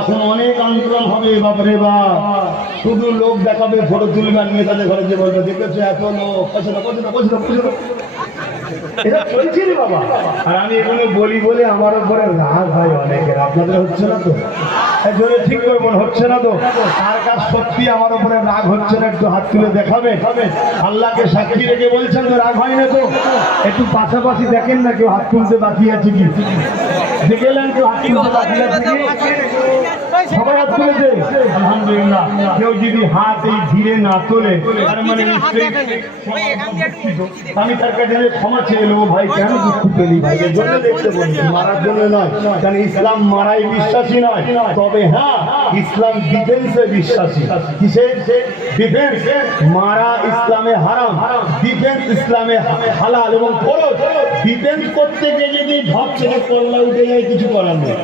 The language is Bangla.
এখন অনেক আন্দোলন হবে বাপরে বাপ, শুধু লোক দেখাবে, ফটো তুলবে, নিয়ে তাদের ঘরে যে বলবে দেখেছো এত লোক, এটা চলছে রে বাবা। আর আমি এগুলো বলি বলে আমার উপরে রাগ হয় অনেকের, আপনাদের হচ্ছে না তো? জোরে ঠিক করে বল, হচ্ছে না তো? তার কাজ সত্যি আমার উপরে রাগ হচ্ছে না, একটু হাত তুলে দেখাবে। আল্লাহকে সাক্ষী রেখে বলছেন তো রাগ হয় না তো? একটু পাশাপাশি দেখেন না কেউ হাত তুলতে বাকি আছে কি, দেখলেন কেউ হাত তুলতে বাকি আছে কি? সবাই হাত তুলেছে আলহামদুলিল্লাহ। কেউ যদি হাত এই ধীরে না তোলে তার মানে আমি তার কাছে ক্ষমা চেয়ে নেবো, ভাই কেন দুঃখ পেলি ভাই, এর জন্য দেখতে বলছি, মারার জন্য নয়। কারণ ইসলাম মারাই বিশ্বাসী নয়, তবে হ্যাঁ ইসলাম ডিফেন্সে বিশ্বাসী। কিসে ডিফেন্স? মারা ইসলামে হারাম, ডিফেন্স ইসলামে হালাল এবং ফরজ। ডিফেন্স করতে গিয়ে যদি ঢপ ছেড়ে কল্লা উঠে যায় কিছু করার নেই।